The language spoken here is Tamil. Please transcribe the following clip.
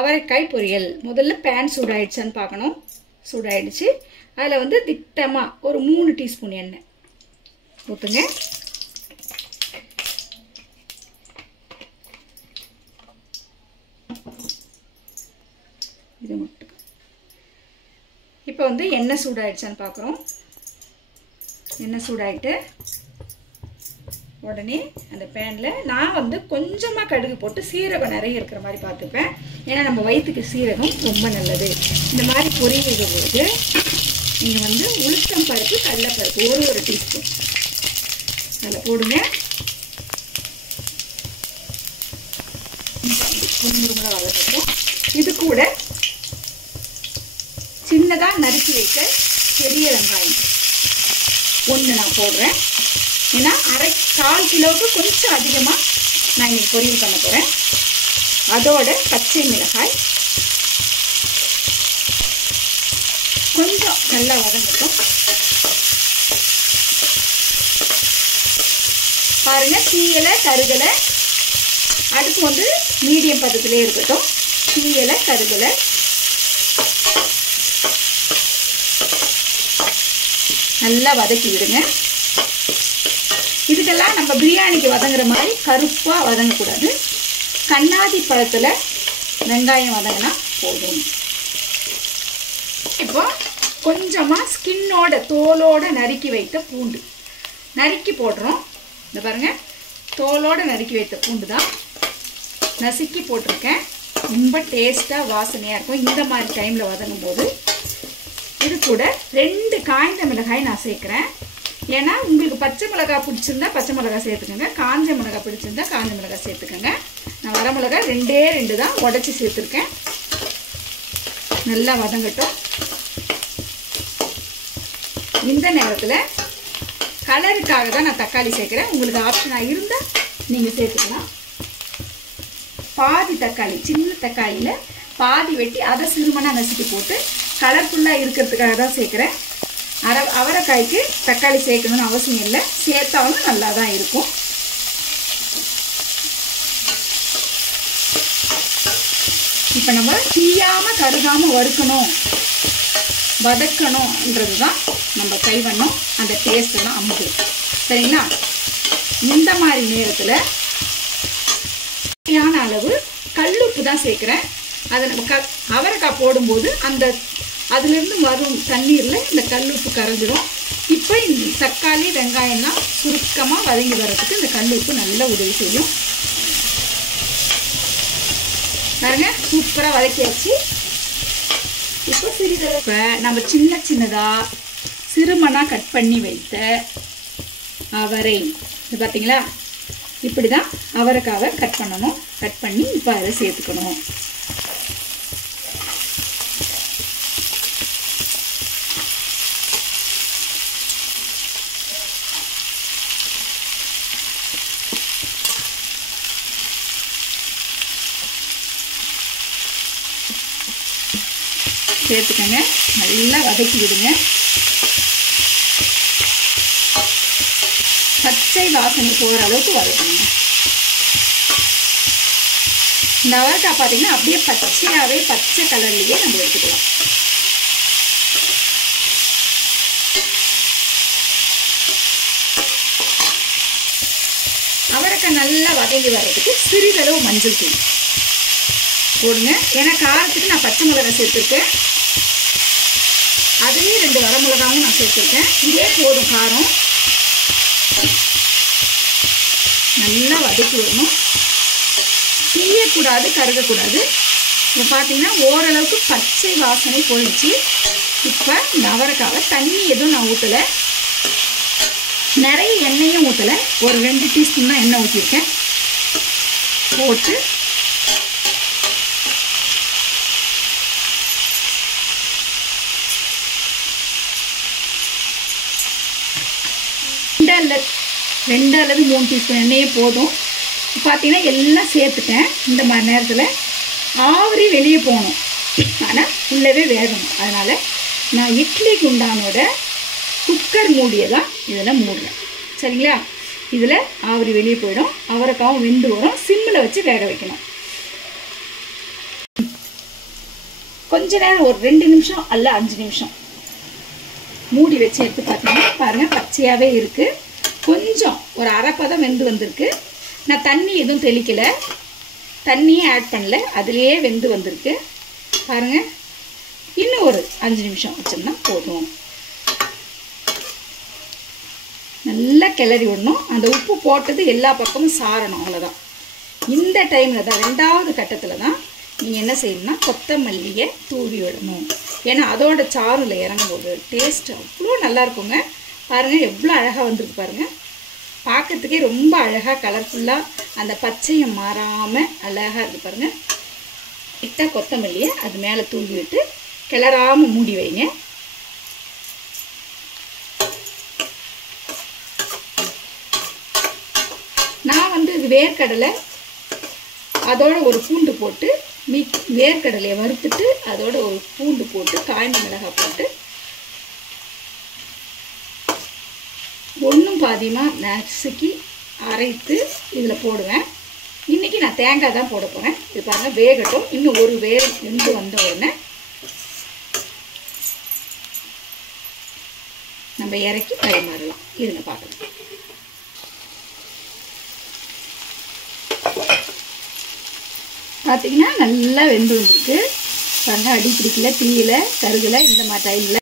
அவரைக்காய் பொரியல். முதல்ல பேன் சூடாயிடுச்சான்னு பார்க்கணும். சூடாயிடுச்சு. அதில் வந்து திட்டமாக ஒரு 3 டீஸ்பூன் எண்ணெய் ஊற்றுங்க. இது மட்டும். இப்போ வந்து எண்ணெய் சூடாயிடுச்சான்னு பார்க்குறோம். எண்ணெய் சூடாயிட்டு உடனே அந்த பேனில் நான் வந்து கொஞ்சமாக கடுகு போட்டு சீரகம் நிறைய இருக்கிற மாதிரி பார்த்துப்பேன். ஏன்னா நம்ம வயிற்றுக்கு சீரகம் ரொம்ப நல்லது. இந்த மாதிரி பொரியிடும் போது நீங்கள் வந்து உளுத்தம் பருப்பு கடலைப்பருப்பு ஒரு டீஸ்பூன் அதில் போடுங்க. முருமுறை வளர்க்கட்டும். இது கூட சின்னதாக நறுக்கி வைக்க பெரிய வெங்காயம் 1 நான் போடுறேன். ஏன்னா 1/4 கிலோவுக்கு கொஞ்சம் அதிகமாக நான் இன்னைக்கு பொரியல் பண்ண போகிறேன். அதோட பச்சை மிளகாய் கொஞ்சம் நல்லா வதங்கட்டும். பாருங்க, தீயலை கருகலை. அடுப்பு வந்து மீடியம் பதத்திலே இருக்கட்டும். தீயலை கருகலை. நல்லா வதக்கி விடுங்க. இதுக்கெல்லாம் நம்ம பிரியாணிக்கு வதங்குற மாதிரி கருப்பாக வதங்கக்கூடாது. கண்ணாடி பழத்தில் வெங்காயம் வதங்கினா போதும். இப்போ கொஞ்சமாக ஸ்கின்னோட தோலோடு நறுக்கி வைத்த பூண்டு நறுக்கி போடுறோம். இந்த பாருங்கள், தோலோடு நறுக்கி வைத்த பூண்டு தான் நசுக்கி போட்டிருக்கேன். ரொம்ப டேஸ்ட்டாக வாசனையாக இருக்கும் இந்த மாதிரி டைமில் வதங்கும் போது. இது கூட 2 காய்ந்த மிளகாய் நான் சேர்க்குறேன். ஏன்னா உங்களுக்கு பச்சை மிளகாய் பிடிச்சிருந்தா பச்சை மிளகாய் சேர்த்துக்கோங்க, காஞ்ச மிளகாய் பிடிச்சிருந்தா காஞ்ச மிளகாய் சேர்த்துக்கோங்க. நான் வர மிளகாய் 2 தான் உடச்சி சேர்த்துருக்கேன். நல்லா வதங்கட்டும். இந்த நேரத்தில் கலருக்காக தான் நான் தக்காளி சேர்க்குறேன். உங்களுக்கு ஆப்ஷனாக இருந்தால் நீங்கள் சேர்த்துக்கலாம். பாதி தக்காளி, சின்ன தக்காளியில் பாதி வெட்டி அதை சிறுமனாக நசுக்கி போட்டு கலர்ஃபுல்லாக இருக்கிறதுக்காக தான் சேர்க்குறேன். அவரைக்காய்க்கு தக்காளி சேர்க்கணும்னு அவசியம் இல்லை, சேர்த்தாலும் நல்லா தான் இருக்கும். இப்போ நம்ம தீயாமல் கருகாமல் வறுக்கணும் வதக்கணும்ன்றது தான் நம்ம கைவண்ணம். அந்த டேஸ்ட்டெல்லாம் அமுக்கும். சரிங்களா? இந்த மாதிரி நேரத்தில் தேவையான அளவு கல்லுப்பு தான் சேர்க்குறேன். அதை நம்ம அவரைக்காய் போடும்போது அதுலேருந்து வரும் தண்ணீரில் இந்த கல்லுப்பு கரைஞ்சிடும். இப்போ இந்த தக்காளி வெங்காயம்லாம் சுருக்கமாக வதங்கி வர்றதுக்கு இந்த கல்லுப்பு நல்லா உதவி செய்யும். பாருங்க, சூப்பராக வதக்கியாச்சு. இப்போ சிறிதளவு நம்ம சின்னதாக சிறுமனாக கட் பண்ணி வைத்த அவரை, இது பார்த்தீங்களா? இப்படி தான் அவரைக்காவை கட் பண்ணணும். கட் பண்ணி இப்போ அதை சேர்த்துக்கணும். சேர்த்துக்கங்க. நல்லா வதக்கி விடுங்க. பச்சை வாசனை போகிற அளவுக்கு வதக்கணுங்க. இந்த அவரைக்காய் பார்த்தீங்கன்னா அப்படியே பச்சையாகவே பச்சை கலர்லேயே நம்ம எடுத்துக்கலாம். அவரைக்காய் நல்லா வதங்கி வர்றதுக்கு சிறிதளவு மஞ்சள் தூள் போடுங்க. ஏன்னா காரத்துக்கு நான் பச்சை மிளகாய் சேர்த்துருக்கேன். அதுலேயே 2 வரமிளகாவும் நான் சேர்த்துருக்கேன். இதே போதும் காரம். நல்லா வதக்கி விடணும். தீயக்கூடாது, கருகக்கூடாது. இப்போ பார்த்தீங்கன்னா ஓரளவுக்கு பச்சை வாசனை போயிடுச்சு. இப்போ இந்த அவரைக்காவை தண்ணி எதுவும் நான் ஊற்றலை, நிறைய எண்ணெயும் ஊற்றலை. ஒரு 2 டீஸ்பூன் தான் எண்ணெய் ஊற்றிருக்கேன். போட்டு ரெண்டு அல்லது 3 டீஸ்பூன் எண்ணெயே போதும். பார்த்தீங்கன்னா எல்லாம் சேர்த்துட்டேன். இந்த மாதிரி நேரத்தில் ஆவரி வெளியே போகணும், ஆனால் உள்ளவே வேகணும். அதனால் நான் இட்லி குண்டானோட குக்கர் மூடியை தான் இதில் மூடுறேன். சரிங்களா? இதில் ஆவரி வெளியே போயிடும். அவரைக்காவும் வெந்து வரும். சிம்மில் வச்சு வேக வைக்கணும். கொஞ்ச நேரம் ஒரு 2 நிமிஷம் அல்ல 5 நிமிஷம் மூடி வச்சு எடுத்து பார்த்தீங்கன்னா பாருங்கள் பச்சையாகவே இருக்குது. கொஞ்சம் ஒரு அரைப்பதம் வெந்து வந்திருக்கு. நான் தண்ணி எதுவும் தெளிக்கலை, தண்ணியே ஆட் பண்ணல, அதுலேயே வெந்து வந்திருக்கு பாருங்கள். இன்னும் ஒரு 5 நிமிஷம் வச்சோம்னா போதும். நல்லா கிளறி விடணும். அந்த உப்பு போட்டது எல்லா பக்கமும் சாரணும், அவ்வளோதான். இந்த டைமில் தான் 2வது கட்டத்தில் தான் நீங்கள் என்ன செய்யணும்னா கொத்தமல்லியை தூவி விடணும். ஏன்னா அதோட சாறில் இறங்கும்போது டேஸ்ட் அவ்வளோ நல்லா இருக்குங்க. பாருங்கள் எவ்வளோ அழகாக வந்திருக்கு பாருங்கள். பார்க்கறதுக்கே ரொம்ப அழகாக கலர்ஃபுல்லாக அந்த பச்சையம் மாறாமல் அழகாக இருக்குது பாருங்கள். இட்ட கொத்தமல்லியை அது மேலே தூவி விட்டு கிளறாமல் மூடி வைங்க. நான் வந்து இது வேர்க்கடலை அதோட ஒரு பூண்டு போட்டு வேர்க்கடலையை வறுத்துட்டு அதோட ஒரு பூண்டு போட்டு காய்ந்த மிளகாய் போட்டு ஒன்றும் பாதியமாக நசுக்கி அரைத்து இதில் போடுவேன். இன்றைக்கி நான் தேங்காய் தான் போட போகிறேன். இது பாருங்கள் வேகட்டும். இன்னும் ஒரு வெந்து வந்த உடனே நம்ம இறக்கி பரிமாறலாம். இருங்க பார்க்கலாம். பார்த்தீங்கன்னா நல்லா வெந்து வந்துருக்கு பாருங்கள். அடி பிடிக்கல, தீயில கருகலை, இந்த மாதிரி டைமில்